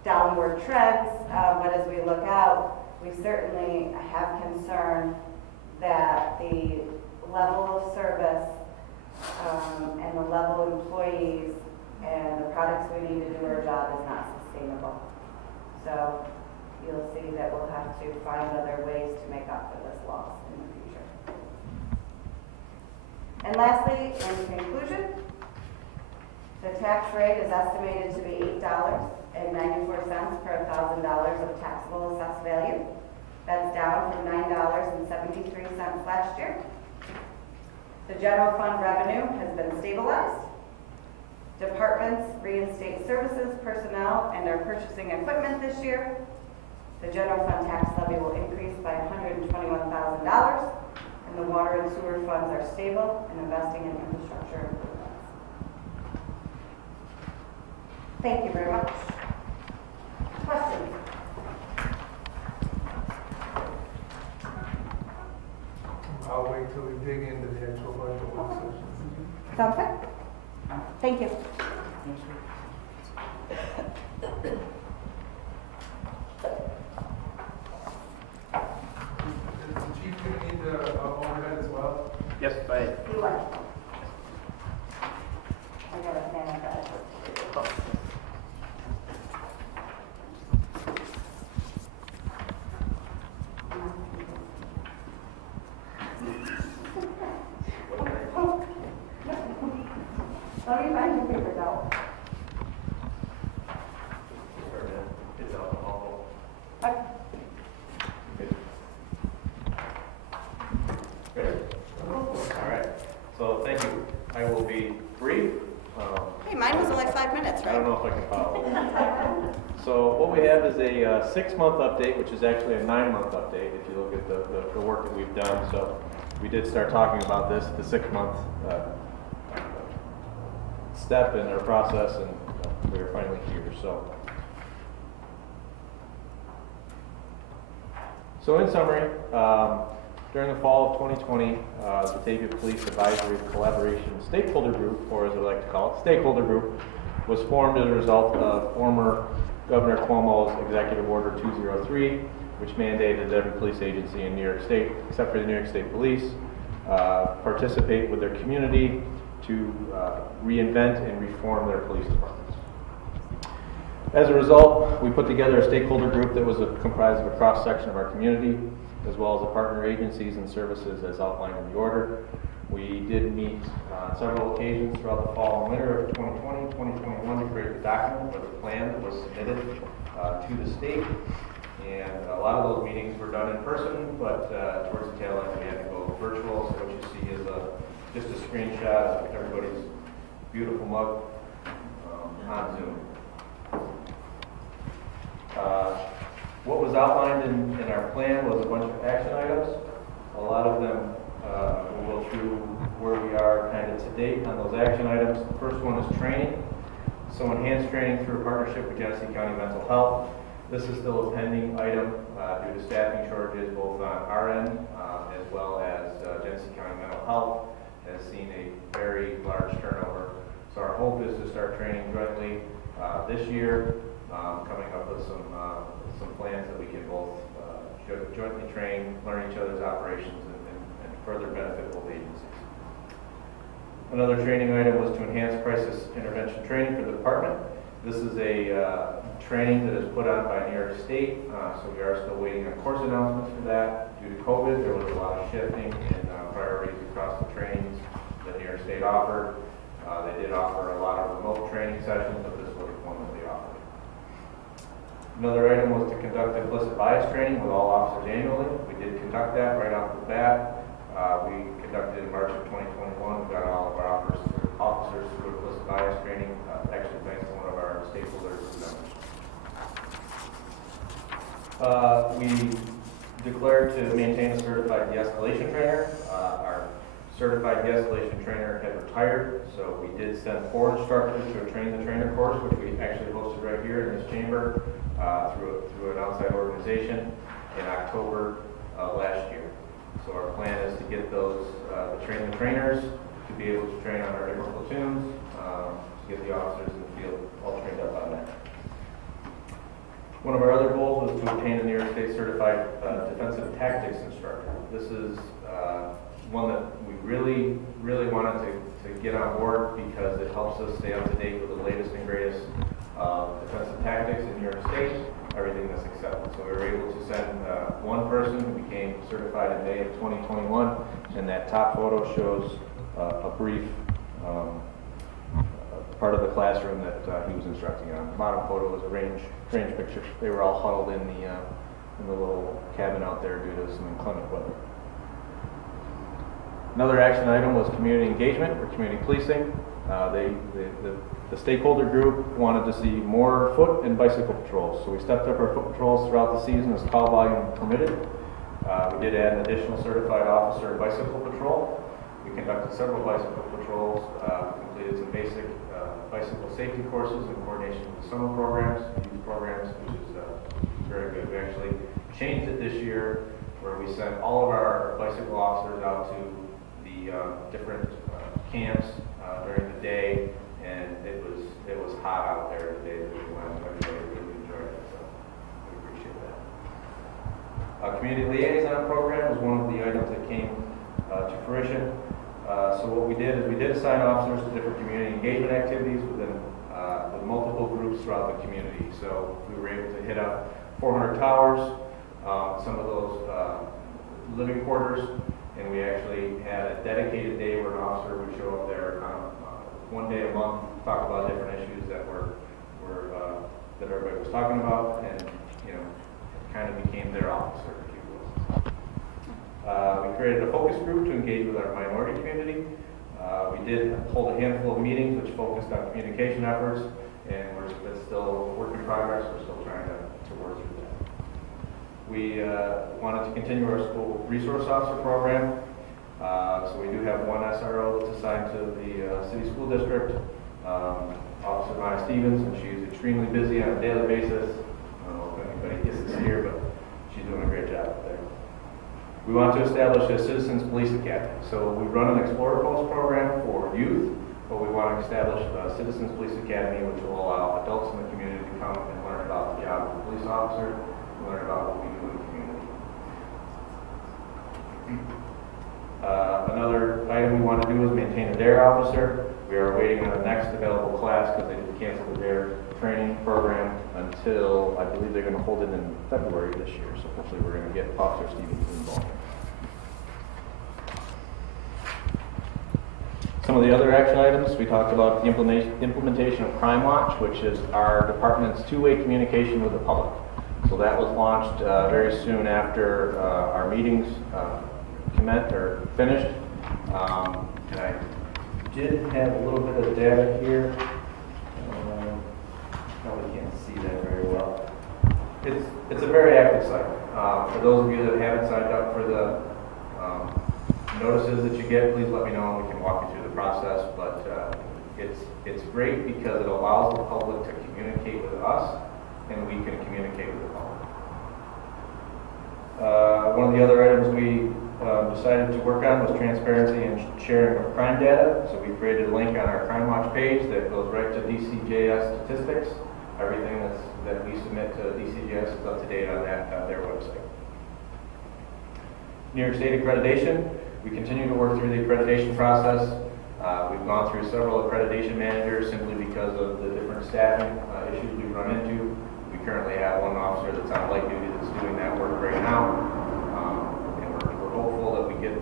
downward trends. But as we look out, we certainly have concern that the level of service and the level of employees and the products we need to do our job is not sustainable. So you'll see that we'll have to find other ways to make up for this loss in the future. And lastly, in conclusion, the tax rate is estimated to be $8.94 per $1,000 of taxable assessed value. That's down from $9.73 last year. The general fund revenue has been stabilized. Departments reinstate services, personnel, and their purchasing equipment this year. The general fund tax levy will increase by $121,000, and the water and sewer funds are stable and investing in infrastructure improvements. Thank you very much. Questions? I'll wait till we dig into the actual budget work session. Sounds good? Thank you. Thank you. Is the chief gonna need the overhead as well? Yes, bye. You are. I got a pen like that. Let me find your paper towel. It's alcohol. All right, so thank you. I will be brief. Hey, mine was only 5 minutes, I don't right? know if I can follow. So what we have is a 6-month update, which is actually a 9-month update if you look at the work that we've done. So we did start talking about this, the 6-month step in our process, and we are finally here. So in summary, during the fall of 2020, the Batavia Police Advisory Collaboration Stakeholder Group, or as we like to call it, Stakeholder Group, was formed as a result of former Governor Cuomo's Executive Order 203, which mandated that every police agency in New York State, except for the New York State Police, participate with their community to reinvent and reform their police departments. As a result, we put together a stakeholder group that was comprised of a cross-section of our community, as well as the partner agencies and services as outlined in the order. We did meet on several occasions throughout the fall and winter of 2020, 2021 to create the document or the plan that was submitted to the state. And a lot of those meetings were done in person, but towards the tail end we had to go virtual. So what you see is just a screenshot of everybody's beautiful mug on Zoom. What was outlined in our plan was a bunch of action items. A lot of them we'll go through where we are kind of to date on those action items. The first one is training. So enhanced training through a partnership with Genesee County Mental Health. This is still a pending item due to staffing shortages both on our end as well as Genesee County Mental Health has seen a very large turnover. So our hope is to start training jointly this year, coming up with some plans that we can both jointly train, learn each other's operations, and further benefit both agencies. Another training item was to enhance crisis intervention training for the department. This is a training that is put on by New York State, so we are still waiting on course announcements for that. Due to COVID, there was a lot of shifting in priorities across the trainings that New York State offered. They did offer a lot of remote training sessions, but this was one that they offered. Another item was to conduct implicit bias training with all officers annually. We did conduct that right off the bat. We conducted in March of 2021. We got all of our officers through implicit bias training, actually thanks to one of our stakeholders members. We declared to maintain a certified de-escalation trainer. Our certified de-escalation trainer had retired, so we did send 4 instructors to a train the trainer course, which we actually hosted right here in this chamber through an outside organization in October last year. So our plan is to get those train the trainers to be able to train on our different platoons, to get the officers in the field all trained up on that. One of our other goals was to obtain a New York State certified defensive tactics instructor. This is one that we really wanted to get on board because it helps us stay up to date with the latest and greatest defensive tactics in New York State, everything that's accepted. So we were able to send one person who became certified in May of 2021, and that top photo shows a brief part of the classroom that he was instructing on. The bottom photo was a range picture. They were all huddled in the little cabin out there due to some inclement weather. Another action item was community engagement or community policing. The stakeholder group wanted to see more foot and bicycle patrols, so we stepped up our foot patrols throughout the season as call volume permitted. We did add an additional certified officer bicycle patrol. We conducted several bicycle patrols. We completed some basic bicycle safety courses in coordination with summer programs, youth programs, which is very good. We actually changed it this year where we sent all of our bicycle officers out to the different camps during the day, and it was hot out there the day that we went. Everybody really enjoyed it, so we appreciate that. Community Liaison program was one of the items that came to fruition. So what we did is we did assign officers to different community engagement activities with multiple groups throughout the community. So we were able to hit up 400 towers, some of those living quarters, and we actually had a dedicated day where an officer would show up there one day a month, talk about different issues that that everybody was talking about, and kind of became their officer, if you will. We created a focus group to engage with our minority community. We did hold a handful of meetings which focused on communication efforts, and it's still a work in progress. We're still trying to work through that. We wanted to continue our school resource officer program. So we do have one SRO that's assigned to the city school district, Officer Maya Stevens, and she's extremely busy on a daily basis. I don't know if anybody is here, but she's doing a great job up there. We want to establish a Citizens Police Academy. So we run an Explorer Post program for youth, but we want to establish a Citizens Police Academy, which will allow adults in the community to come and learn about the job of a police officer, and learn about what we do in the community. Another item we want to do is maintain a DARE officer. We are waiting on the next available class because they did cancel the DARE training program until, I believe they're going to hold it in February this year. So hopefully we're going to get Officer Stevens involved. Some of the other action items, we talked about the implementation of Crime Watch, which is our department's two-way communication with the public. So that was launched very soon after our meetings finished. And I did have a little bit of data here. Probably can't see that very well. It's a very active site. For those of you that haven't signed up for the notices that you get, please let me know and we can walk you through the process. But it's great because it allows the public to communicate with us, and we can communicate with the public. One of the other items we decided to work on was transparency and sharing of crime data. So we created a link on our Crime Watch page that goes right to DCJS statistics. Everything that we submit to DCJS is up to date on their website. New York State Accreditation. We continue to work through the accreditation process. We've gone through several accreditation managers simply because of the different staffing issues we've run into. We currently have one officer that's on light duty that's doing that work right now. We're hopeful that we get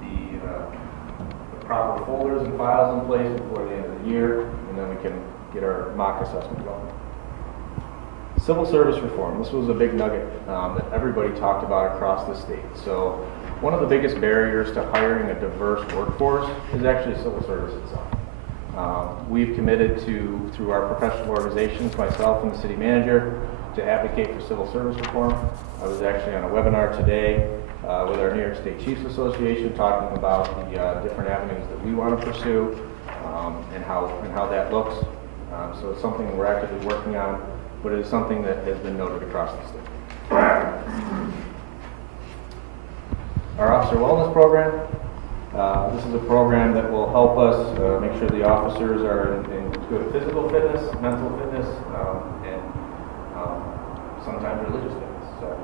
the proper folders and files in place before the end of the year, and then we can get our mock assessment going. Civil service reform. This was a big nugget that everybody talked about across the state. So one of the biggest barriers to hiring a diverse workforce is actually civil service itself. We've committed to, through our professional organizations, myself and the city manager, to advocate for civil service reform. I was actually on a webinar today with our New York State Chiefs Association talking about the different avenues that we want to pursue and how that looks. So it's something that we're actively working on, but it is something that has been noted across the state. Our Officer Wellness Program. This is a program that will help us make sure the officers are in good physical fitness, mental fitness, and sometimes religious fitness. So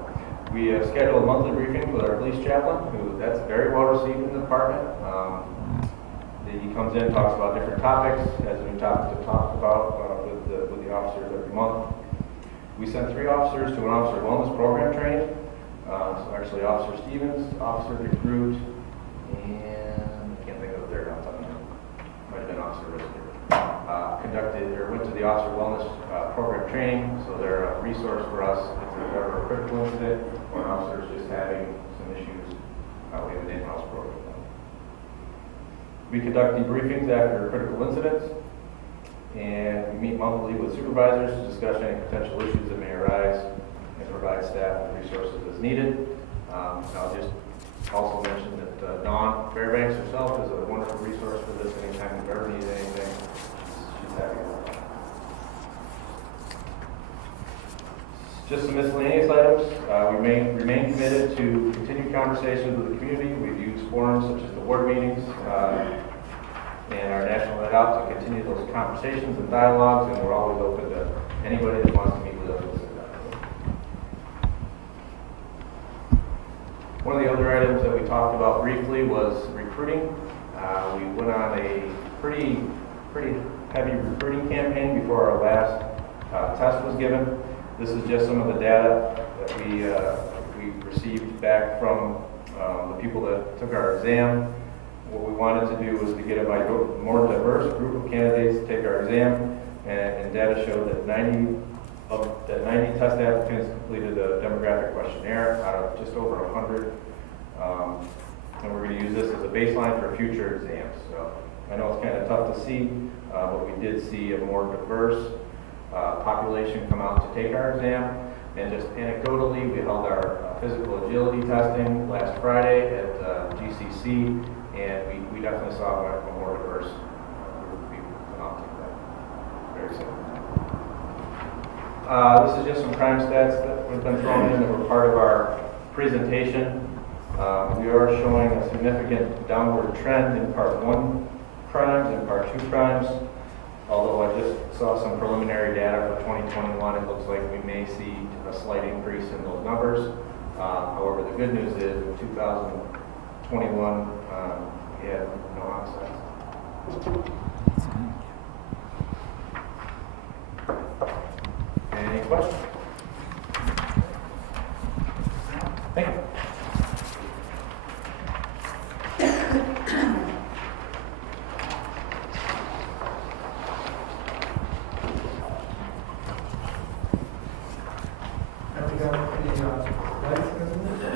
we schedule monthly briefings with our police chaplain, that's very well received in the department. He comes in and talks about different topics, has a new topic to talk about with the officers every month. We sent 3 officers to an Officer Wellness Program training. So actually Officer Stevens, Officer DeGroot, and I can't think of the third off the top of my head. Might have been Officer Risker. Went to the Officer Wellness Program training, so they're a resource for us if there's ever a critical incident or an officer's just having some issues. We have an in-house program. We conduct debriefings after critical incidents, and we meet monthly with supervisors to discuss any potential issues that may arise and provide staff with resources as needed. I'll just also mention that Dawn Fairbanks herself is a wonderful resource for this. Anytime you've ever needed anything, she's happy to help. Just some miscellaneous items. We remain committed to continued conversations with the community. We've used forums such as the board meetings and our national night out to continue those conversations and dialogues, and we're always open to anybody that wants to meet with us. One of the other items that we talked about briefly was recruiting. We went on a pretty heavy recruiting campaign before our last test was given. This is just some of the data that we received back from the people that took our exam. What we wanted to do was to get a more diverse group of candidates to take our exam, and data showed that 90 test applicants completed a demographic questionnaire out of just over 100. And we're going to use this as a baseline for future exams. So I know it's kind of tough to see, but we did see a more diverse population come out to take our exam. And just anecdotally, we held our physical agility testing last Friday at GCC, and we definitely saw a more diverse group of people come out to take that. Very simple. This is just some crime stats that have been thrown in that were part of our presentation. We are showing a significant downward trend in Part 1 crimes and Part 2 crimes. Although I just saw some preliminary data for 2021, it looks like we may see a slight increase in those numbers. However, the good news is in 2021, we had no homicides. Any questions? Thank you.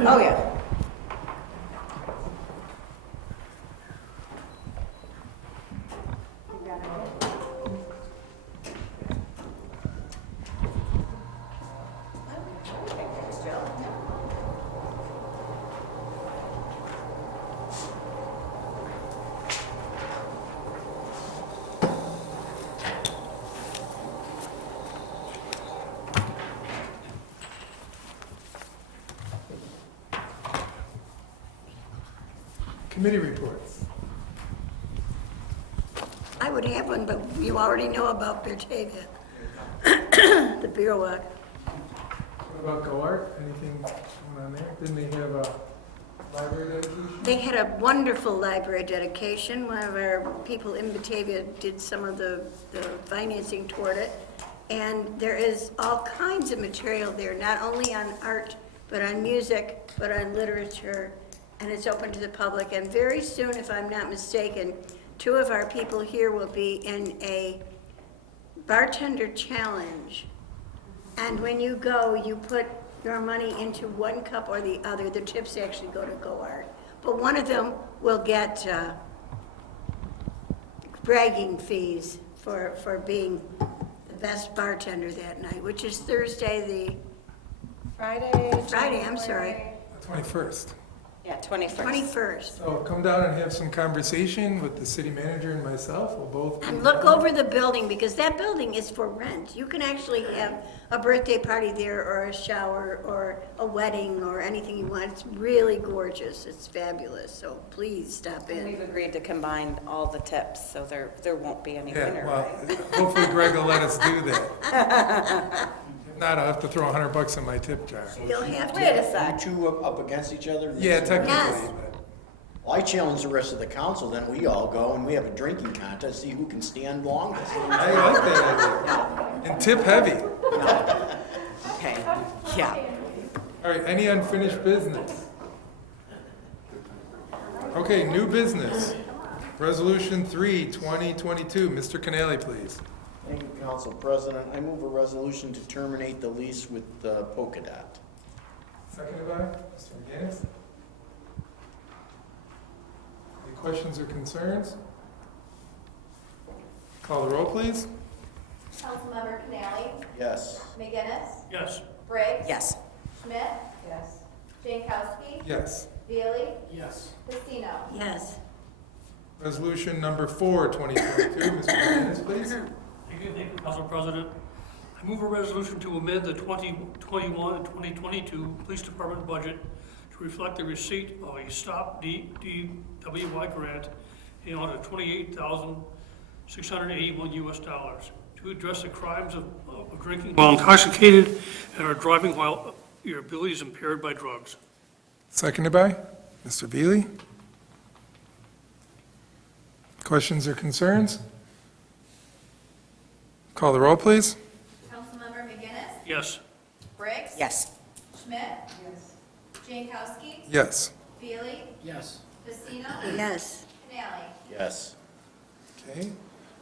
Oh, yeah. Committee reports. I would have one, but you already know about BATAVIA, the Beer Walk. What about GoArt? Anything going on there? Didn't they have a library dedication? They had a wonderful library dedication. One of our people in Batavia did some of the financing toward it. And there is all kinds of material there, not only on art, but on music, but on literature, and it's open to the public. And very soon, if I'm not mistaken, 2 of our people here will be in a bartender challenge. And when you go, you put your money into one cup or the other. The tips actually go to GoArt. But one of them will get bragging fees for being the best bartender that night, which is Thursday, Friday, I'm sorry, The 21st. Yeah, 21st. 21st. So come down and have some conversation with the city manager and myself. We'll both. And look over the building, because that building is for rent. You can actually have a birthday party there, or a shower, or a wedding, or anything you want. It's really gorgeous. It's fabulous. So please stop And in. we've agreed to combine all the tips, so there won't be any Yeah, winner, well, right? hopefully Greg will let us do that. If not, I'll have to throw $100 in my tip jar. You'll have Wait to. a sec. You two up against each other? Yeah, technically. Yes. But Well, I challenge the rest of the council, then we all go and we have a drinking contest, see who can stand longest. I like that idea. And tip heavy. Okay, yeah. All right, any unfinished business? Okay, new business. Resolution 3, 2022. Mr. Canali, please. Thank you, Council President. I move a resolution to terminate the lease with Polka Dot. Seconded by Mr. McGinnis. Any questions or concerns? Call the roll, please. Councilmember Canali? Yes. McGinnis? Yes. Briggs? Yes. Schmidt? Yes. Jankowski? Yes. Bailey? Yes. Pacino? Yes. Resolution number 4, 2022. Mr. McGinnis, please. Thank you, Council President. I move a resolution to amend the 2021 and 2022 Police Department budget to reflect the receipt of a STOP DWI grant in the amount of $28,681 to address the crimes of drinking while intoxicated and or driving while your ability is impaired by drugs. Seconded by Mr. Veely. Questions or concerns? Call the roll, please. Councilmember McGinnis? Yes. Briggs? Yes. Schmidt? Yes. Jankowski? Yes. Bailey? Yes. Pacino? Yes. Canali? Yes. Okay.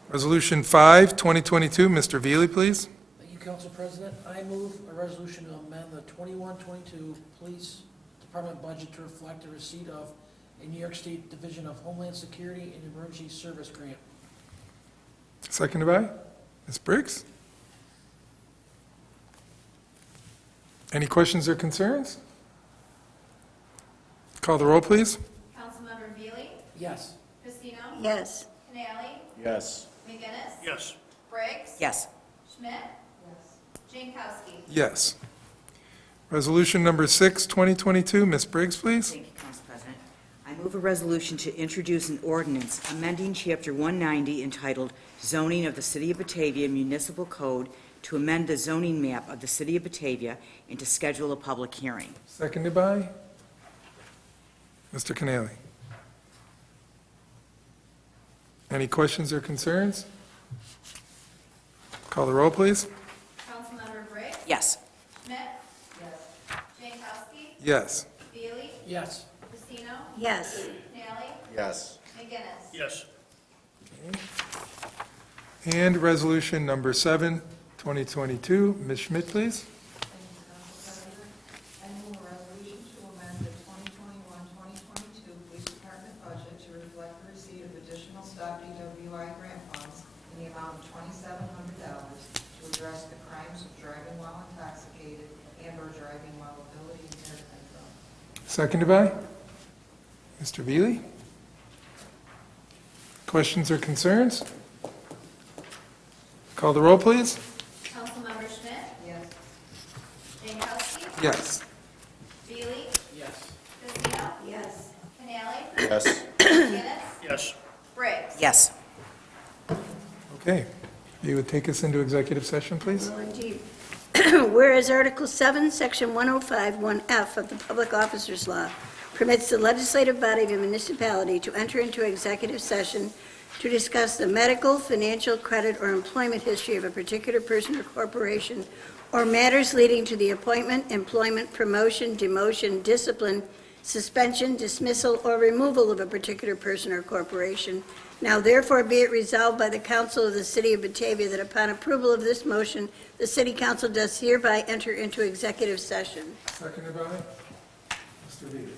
Resolution 5, 2022. Mr. Veely, please. Thank you, Council President. I move a resolution to amend the 21-22 Police Department budget to reflect the receipt of a New York State Division of Homeland Security and Emergency Service grant. Seconded by Ms. Briggs. Any questions or concerns? Call the roll, please. Councilmember Veely? Yes. Pacino? Yes. Canali? Yes. McGinnis? Yes. Briggs? Yes. Schmidt? Yes. Jankowski? Yes. Resolution number 6, 2022. Ms. Briggs, please. Thank you, Council President. I move a resolution to introduce an ordinance amending Chapter 190 entitled Zoning of the City of Batavia Municipal Code to amend the zoning map of the City of Batavia and to schedule a public hearing. Seconded by Mr. Canali. Any questions or concerns? Call the roll, please. Councilmember Briggs? Yes. Schmidt? Yes. Jankowski? Yes. Bailey? Yes. Pacino? Yes. Canali? Yes. McGinnis? Yes. And resolution number 7, 2022. Ms. Schmidt, please. Thank you, Council President. I move a resolution to amend the 2021-2022 Police Department budget to reflect the receipt of additional STOP DWI grant funds in the amount of $2,700 to address the crimes of driving while intoxicated and/or driving while ability impaired by drugs. Seconded by Mr. Veely. Questions or concerns? Call the roll, please. Councilmember Schmidt? Yes. Jankowski? Yes. Bailey? Yes. Pacino? Yes. Canali? Yes. McGinnis? Yes. Briggs? Yes. Okay. You would take us into executive session, please? Well, indeed. Whereas Article 7, Section 105(1)(f) of the Public Officers Law permits the legislative body of a municipality to enter into executive session to discuss the medical, financial, credit, or employment history of a particular person or corporation, or matters leading to the appointment, employment, promotion, demotion, discipline, suspension, dismissal, or removal of a particular person or corporation. Now therefore be it resolved by the Council of the City of Batavia that upon approval of this motion, the City Council does hereby enter into executive session. Seconded by Mr. Veely.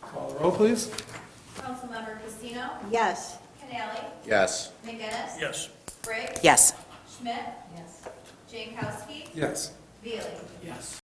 Call the roll, please. Councilmember Pacino? Yes. Canali? Yes. McGinnis? Yes. Briggs? Yes. Schmidt? Yes. Jankowski? Yes. Bailey? Yes.